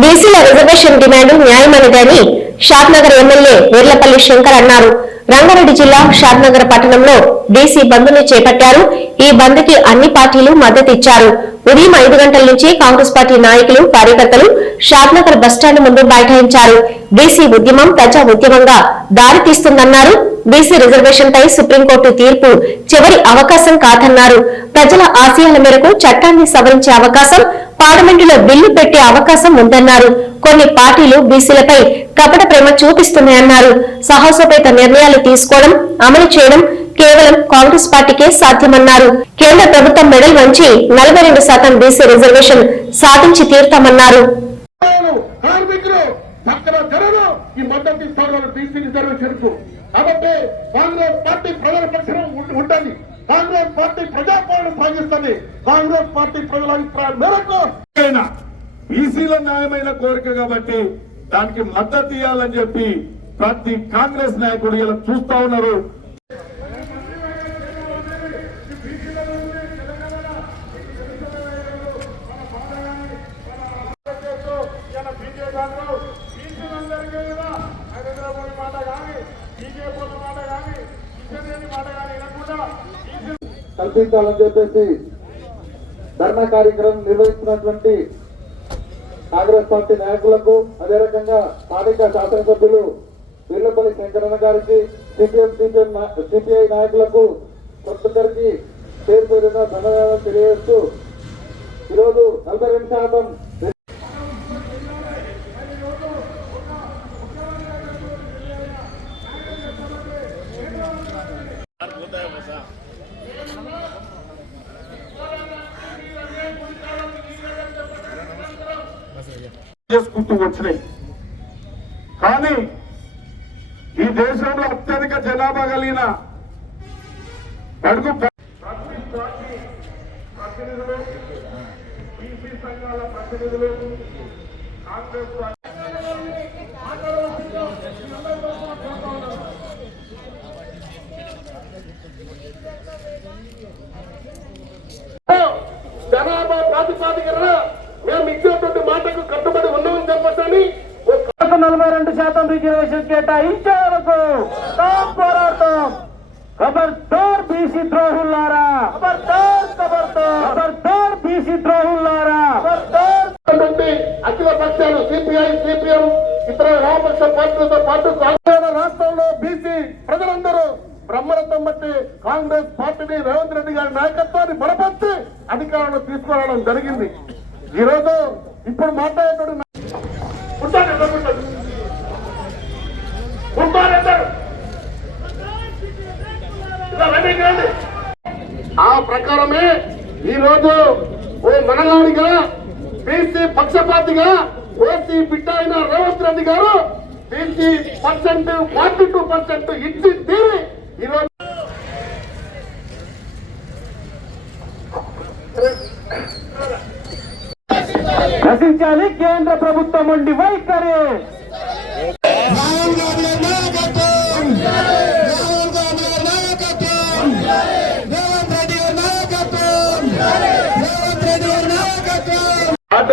బీసీల reservation demand న్యాయమైనదని Shadnagar MLA Verlapalli Shankar అన్నారు. రంగారెడ్డి జిల్లా షాద్నగర్ పట్టణంలో బీసీ బంద్ను చేపట్టారు. ఈ బంద్ కి అన్ని పార్టీలు మద్దతిచ్చారు. ఉదయం 5 గంటల నుంచి కాంగ్రెస్ పార్టీ నాయకులు కార్యకర్తలు షాద్నగర్ బస్టాండ్ ముందు బైఠాయించారు. బీసీ ఉద్యమం ప్రజా ఉద్యమంగా దారితీస్తుందన్నారు. బీసీ రిజర్వేషన్ పై సుప్రీంకోర్టు తీర్పు చివరి అవకాశం కాదన్నారు. ప్రజల ఆశయాల మేరకు చట్టాన్ని సవరించే అవకాశం, పార్లమెంటులో బిల్లు పెట్టే అవకాశం ఉందన్నారు. కొన్ని పార్టీలు బీసీలపై కపట ప్రేమ చూపిస్తున్నాయన్నారు. సాహసోపేత నిర్ణయాలు తీసుకోవడం, అమలు చేయడం కేవలం కాంగ్రెస్ పార్టీకే సాధ్యమన్నారు. కేంద్ర ప్రభుత్వం మెడల్ వంచి 42% బీసీ రిజర్వేషన్ సాధించి తీరుతామన్నారు. కాంగ్రెస్ పార్టీ ప్రజాపాలన సాగిస్తుంది. కాంగ్రెస్ పార్టీ ప్రజల అభిప్రాయం మేరకు బీసీల న్యాయమైన కోరిక కాబట్టి దానికి మద్దతు ఇవ్వాలని చెప్పి ప్రతి కాంగ్రెస్ నాయకుడు ఇలా చూస్తా ఉన్నారు. కల్పించాలని చెప్పేసి ధర్నా కార్యక్రమం నిర్వహిస్తున్నటువంటి కాంగ్రెస్ పార్టీ నాయకులకు, అదే రకంగా స్థానిక శాసనసభ్యులు వీర్లపల్లి శంకరన్న గారికి, సిపిఐ నాయకులకు ఒక్కొక్కరికి పేరు పేరుగా ధన్యవాదాలు తెలియజేస్తూ ఈరోజు 42% చేసుకుంటూ వచ్చినాయి. కానీ ఈ దేశంలో అత్యధిక జనాభా కలిగిన అడుగు ప్రతినిధులు, బీసీ సంఘాల ప్రతినిధులు, కాంగ్రెస్ జనాభా ప్రాతిపాదికన మేము ఇచ్చేటువంటి మాటకు కట్టుబడి ఉన్నామని చెప్పని 42% రిజర్వేషన్ కేటాయించే వరకు పోరాటం. ఖబర్దార్ బీసీ ద్రోహులారా, ఖబర్దార్ బీసీ ద్రోహులారా. అఖిల పక్షాలు సిపిఐ, సిపిఎం, ఇతర వామపక్ష పార్టీలతో పాటు రాష్ట్రంలో బీసీ ప్రజలందరూ బ్రహ్మరథం బట్టి కాంగ్రెస్ పార్టీని, రేవంత్ రెడ్డి గారి నాయకత్వాన్ని బలపరిచి అధికారంలో తీసుకురావడం జరిగింది. ఈ రోజు ఇప్పుడు మాట్లాడేటప్పుడు ఆ ప్రకారమే ఈ రోజు ఓ మనలాడిగా బీసీ పక్షపాతిగా ఓసీ బిడ్డ అయిన రేవంత్ రెడ్డి గారు 42% ఇచ్చి తీరి ఈరోజు రచించాలి కేంద్ర ప్రభుత్వం ఉండి వైఖరి.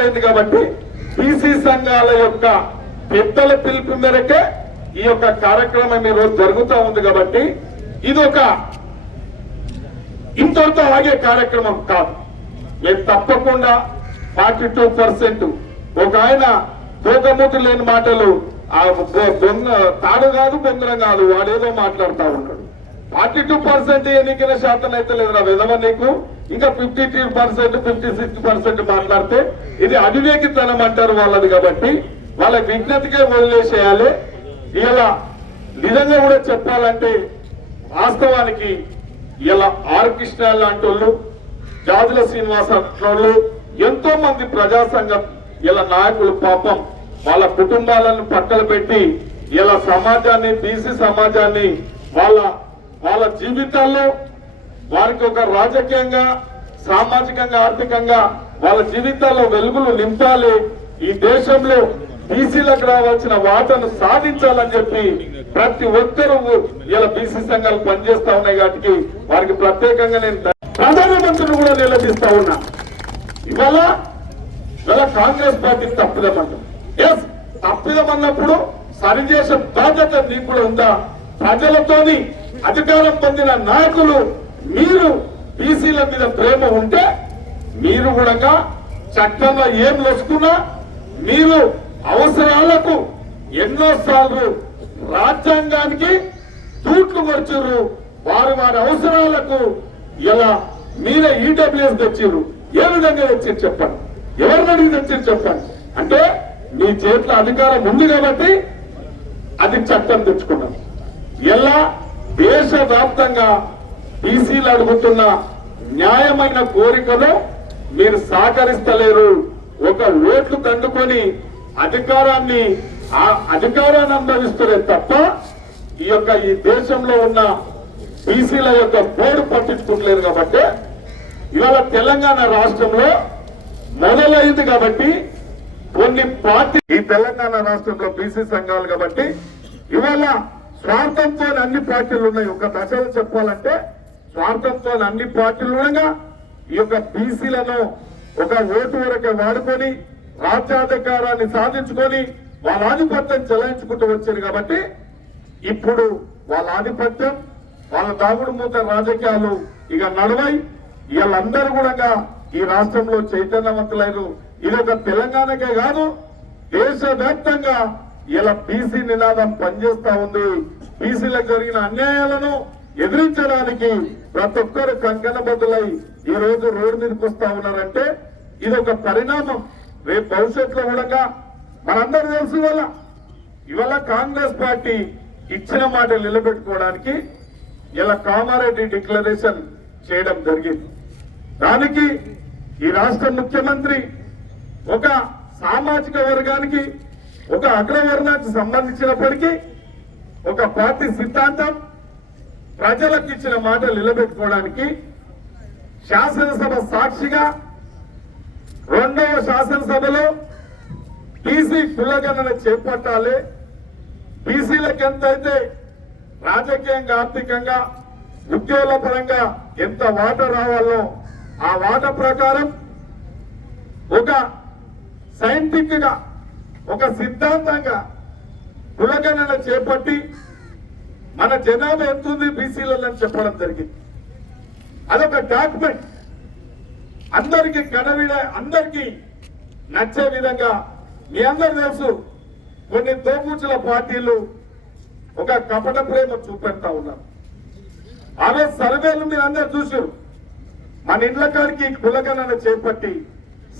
అయింది కాబట్టి బీసీ సంఘాల యొక్క పెద్దల పిలుపు మేరకే ఈ యొక్క కార్యక్రమం ఈ రోజు జరుగుతూ ఉంది. కాబట్టి ఇది ఒక ఇంతటితో ఆగే కార్యక్రమం కాదు. మేము తప్పకుండా 42% ఒక ఆయన తోకముట్టు లేని మాటలు, తాడు కాదు బొంగరం కాదు, వాడేదో మాట్లాడుతూ ఉంటాడు. 42% ఎన్నికల శాతం అయితే లేదు నా విధవ నీకు. ఇంకా 53%, 56% మాట్లాడితే ఇది అవివేకితనం అంటారు వాళ్ళది. కాబట్టి వాళ్ళ విజ్ఞతకే వదిలేసేయాలి. ఇలా నిజంగా కూడా చెప్పాలంటే వాస్తవానికి ఇలా ఆర్ కృష్ణ లాంటి వాళ్ళు, జాజుల శ్రీనివాస వాళ్ళు, ఎంతో మంది ప్రజా సంఘం ఇలా నాయకులు పాపం వాళ్ళ కుటుంబాలను పక్కన పెట్టి ఇలా సమాజాన్ని, బీసీ సమాజాన్ని వాళ్ళ జీవితాల్లో వారికి ఒక రాజకీయంగా, సామాజికంగా, ఆర్థికంగా వాళ్ళ జీవితాల్లో వెలుగులు నింపాలి. ఈ దేశంలో బీసీలకు రావాల్సిన వాటను సాధించాలని చెప్పి ప్రతి ఒక్కరూ ఇలా బీసీ సంఘాలు పనిచేస్తా ఉన్నాయి. కాబట్టి వారికి ప్రత్యేకంగా నేను ప్రధానమంత్రిని కూడా నిలదీస్తా ఉన్నా. ఇవాళ కాంగ్రెస్ పార్టీ తప్పుదేమంటాం. ఎస్ తప్పిదమన్నప్పుడు సరిచేసే బాధ్యత మీకు కూడా ఉందా? ప్రజలతోని అధికారం పొందిన నాయకులు మీరు బీసీల మీద ప్రేమ ఉంటే మీరు కూడా చట్టంలో ఏం లొసుకున్నా మీరు అవసరాలకు ఎన్నోసార్లు రాజ్యాంగానికి తూట్లు మర్చురు. వారి అవసరాలకు ఇలా మీరే ఈడబ్ల్యూఎస్ తెచ్చిర్రు. ఏ విధంగా తెచ్చారు చెప్పండి, ఎవరిని అడిగి తెచ్చారు చెప్పండి. అంటే మీ చేతిలో అధికారం ఉంది కాబట్టి అది చట్టం తెచ్చుకున్నాం. ఎలా దేశవ్యాప్తంగా బీసీలు అడుగుతున్న న్యాయమైన కోరికను మీరు సహకరిస్తలేరు. ఒక ఓట్లు దండుకొని అధికారాన్ని అనుభవిస్తున్నారు తప్ప ఈ దేశంలో ఉన్న బీసీల యొక్క బోర్డు పట్టించుకుంటలేరు. కాబట్టి ఇవాళ తెలంగాణ రాష్ట్రంలో మొదలైంది కాబట్టి కొన్ని పార్టీ ఈ తెలంగాణ రాష్ట్రంలో బీసీ సంఘాలు కాబట్టి ఇవాళ స్వార్థంతో అన్ని పార్టీలు ఉన్నాయి. ఒక దశలో చెప్పాలంటే స్వార్థంతో అన్ని పార్టీలు ఉండగా ఈ యొక్క బీసీలను ఒక ఓటు వరకే వాడుకొని రాజ్యాధికారాన్ని సాధించుకొని వాళ్ళ ఆధిపత్యం చెలాయించుకుంటూ వచ్చారు. కాబట్టి ఇప్పుడు వాళ్ళ ఆధిపత్యం వాళ్ళ దాగుడు మూత రాజకీయాలు ఇక నడవై వీళ్ళందరూ కూడా ఈ రాష్ట్రంలో చైతన్యవంతులైన ఇది ఒక తెలంగాణకే కాదు దేశవ్యాప్తంగా ఇలా బీసీ నినాదం పనిచేస్తా ఉంది. బీసీలకు జరిగిన అన్యాయాలను ఎదిరించడానికి ప్రతి ఒక్కరు కంకణబద్దులై ఈ రోజు రోడ్డు మీదకి వస్తా ఉన్నారంటే ఇది ఒక పరిణామం. రేపు భవిష్యత్తులో కూడా మనందరూ తెలుసు ఇవాళ కాంగ్రెస్ పార్టీ ఇచ్చిన మాట నిలబెట్టుకోవడానికి ఇలా కామారెడ్డి డిక్లరేషన్ చేయడం జరిగింది. దానికి ఈ రాష్ట్ర ముఖ్యమంత్రి ఒక సామాజిక వర్గానికి ఒక అగ్రవర్ణానికి సంబంధించినప్పటికీ ఒక పార్టీ సిద్ధాంతం ప్రజలకు ఇచ్చిన మాట నిలబెట్టుకోవడానికి శాసనసభ సాక్షిగా రెండవ శాసనసభలో బీసీ కులగణన చేపట్టాలి. బీసీలకు ఎంతైతే రాజకీయంగా ఆర్థికంగా ఉద్యోగుల పరంగా ఎంత వాటా రావాలో ఆ వాటా ప్రకారం ఒక సైంటిఫిక్ గా ఒక సిద్ధాంతంగా కులగణన చేపట్టి మన జనాభా ఎంతుంది బీసీలలో చెప్పడం జరిగింది. అదొక డాక్యుమెంట్ అందరికీ అందరికీ నచ్చే విధంగా. మీ అందరు తెలుసు కొన్ని దోబూచుల పార్టీలు ఒక కపట ప్రేమ చూపెడతా ఉన్నారు. ఆమె సర్వేలు మీరు అందరు చూసారు. మన ఇండ్ల కాడికి కులగణన చేపట్టి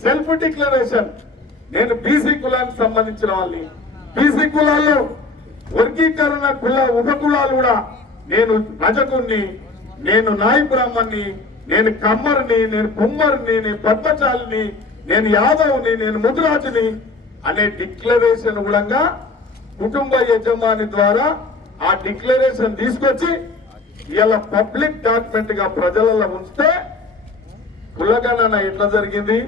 సెల్ఫ్ డిక్లరేషన్ నేను బీసీ కులానికి సంబంధించిన వాళ్ళని, బీసీ కులాల్లో వర్గీకరణ ఉప కులాలు కూడా నేను రజకుణ్ణి, నేను నాయి బ్రాహ్మణ్ణి, నేను కమ్మర్ని, నేను కుమ్మర్ని, నేను పద్మచాలిని, నేను యాదవ్ని, నేను ముదిరాజుని అనే డిక్లరేషన్ కూడా కుటుంబ యజమాని ద్వారా ఆ డిక్లరేషన్ తీసుకొచ్చి ఇలా పబ్లిక్ డాక్యుమెంట్ గా ప్రజలలో ఉంచితే కులగణన ఎట్లా జరిగింది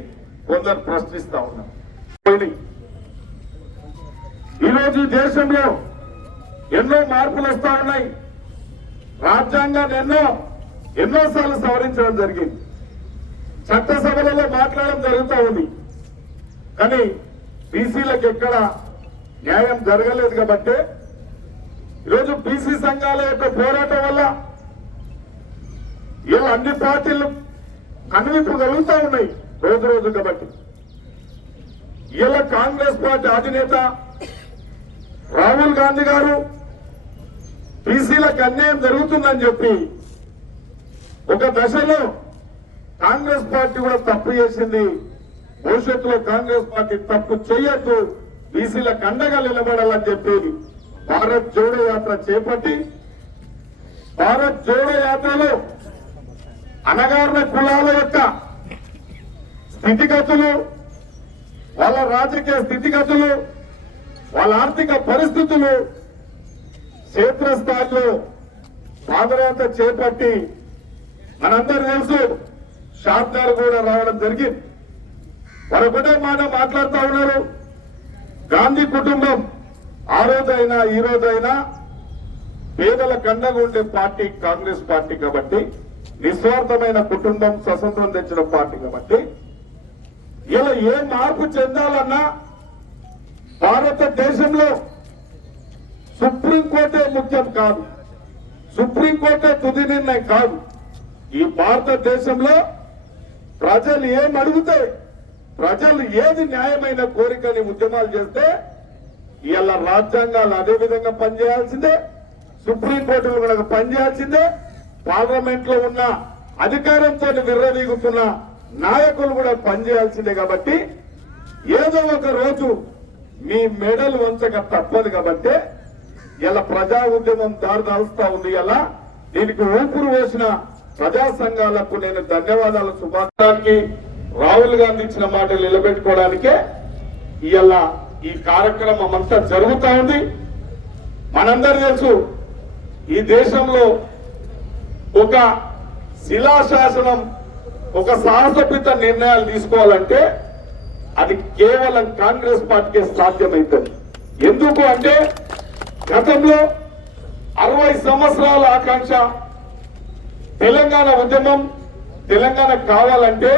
కొందరు ప్రశ్నిస్తా ఉన్నారు. ఈరోజు దేశంలో ఎన్నో మార్పులు వస్తా ఉన్నాయి. రాజ్యాంగాన్ని ఎన్నోసార్లు సవరించడం జరిగింది. చట్టసభలలో మాట్లాడడం జరుగుతూ ఉంది. కానీ బీసీలకు ఎక్కడ న్యాయం జరగలేదు. కాబట్టి ఈరోజు బీసీ సంఘాల యొక్క పోరాటం వల్ల ఇలా అన్ని పార్టీలు కనువిప్పు కలుగుతూ ఉన్నాయి రోజు రోజు. కాబట్టి ఇలా కాంగ్రెస్ పార్టీ అధినేత రాహుల్ గాంధీ గారు బీసీలకు అన్యాయం జరుగుతుందని చెప్పి ఒక దశలో కాంగ్రెస్ పార్టీ కూడా తప్పు చేసింది. భవిష్యత్తులో కాంగ్రెస్ పార్టీ తప్పు చేయొద్దు, బీసీలకు అండగా నిలబడాలని చెప్పి భారత్ జోడో యాత్ర చేపట్టి భారత్ జోడో యాత్రలో అణగారిన కులాల యొక్క స్థితిగతులు, వాళ్ళ రాజకీయ స్థితిగతులు, వాళ్ళ ఆర్థిక పరిస్థితులు క్షేత్రస్థాయిలో పాదయాత్ర చేపట్టి మనందరూ తెలుసు షాద్నగర్ కూడా రావడం జరిగింది. మరొకటే మాట మాట్లాడుతూ ఉన్నారు. గాంధీ కుటుంబం ఆ రోజైనా ఈ రోజైనా పేదల కండగా ఉండే పార్టీ కాంగ్రెస్ పార్టీ. కాబట్టి నిస్వార్థమైన కుటుంబం, స్వతంత్రం తెచ్చిన పార్టీ. కాబట్టి ఇలా ఏ మార్పు చెందాలన్నా భారతదేశంలో సుప్రీంకోర్టే ముఖ్యం కాదు, సుప్రీంకోర్టే తుది నిర్ణయం కాదు. ఈ భారతదేశంలో ప్రజలు ఏం అడిగితే, ప్రజలు ఏది న్యాయమైన కోరికని ఉద్యమాలు చేస్తే ఇలా రాజ్యాంగాలు అదే విధంగా పనిచేయాల్సిందే, సుప్రీంకోర్టులు కూడా పనిచేయాల్సిందే, పార్లమెంట్ లో ఉన్న అధికారంతో విర్రవీగుతున్న నాయకులు కూడా పనిచేయాల్సిందే. కాబట్టి ఏదో ఒక రోజు మీ మెడలు వంచక తప్పదు. కాబట్టి ఇలా ప్రజా ఉద్యమం దారిదాల్స్తా ఉంది. ఇలా దీనికి ఊపిరి పోసిన ప్రజా సంఘాలకు నేను ధన్యవాదాలు. శుభాకాంక్షలకి రాహుల్ గాంధీ ఇచ్చిన మాటలు నిలబెట్టుకోవడానికే ఇలా ఈ కార్యక్రమం అంతా జరుగుతా ఉంది. మనందరూ తెలుసు, ఈ దేశంలో ఒక శిలాశాసనం, ఒక సాహసోపేత నిర్ణయాలు తీసుకోవాలంటే అది కేవలం కాంగ్రెస్ పార్టీకే సాధ్యమవుతుంది. ఎందుకు అంటే గతంలో 60 సంవత్సరాల ఆకాంక్ష తెలంగాణ ఉద్యమం, తెలంగాణ కావాలంటే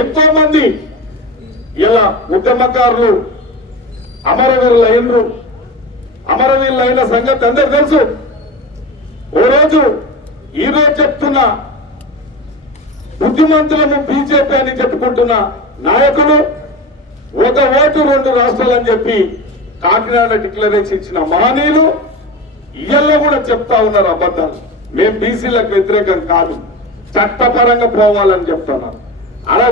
ఎంతో మంది ఇలా ఉద్యమకారులు అమరవీరులు అయిన సంగతి అందరూ తెలుసు. ఈ రోజు చెప్తున్నా బుద్ధిమంతులను బీజేపీ అని చెప్పుకుంటున్న నాయకులు ఒక ఓటు 2 రాష్ట్రాలు అని చెప్పి కాకినాడ డిక్లరేషన్ ఇచ్చిన మహనీయులు ఇళ్లలో కూడా చెప్తా ఉన్నారు అబద్ధాలు. మేము బీసీలకు వ్యతిరేకం కాదు, చట్టపరంగా పోవాలని చెప్తున్నారు. అలా